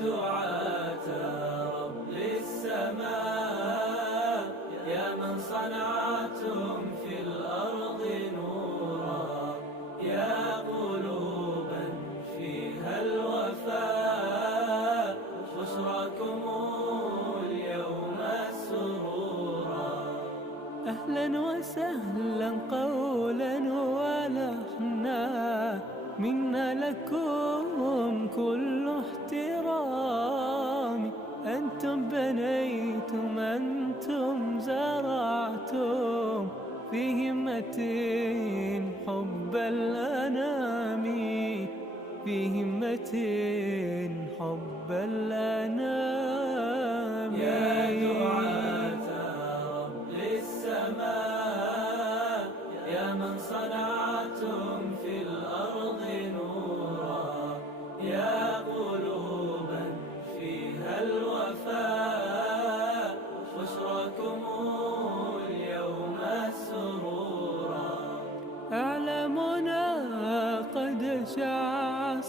دعاة رب السماء، يا من صنعتم في الأرض نورا، يا قلوبا فيها الوفاء، بشراكم اليوم سرورا. أهلا وسهلا قولا ولحنا، منا لكم كل احترام. أنتم بنيتم، أنتم زرعتم في همة حب الأنام، في همة حب الأنام. يا دعاة رب السماء، يا من صنعتم في الأرض نورا، يا قلوبا فيها الوفاء، بشراكم اليوم سرورا. أعلامنا قد شع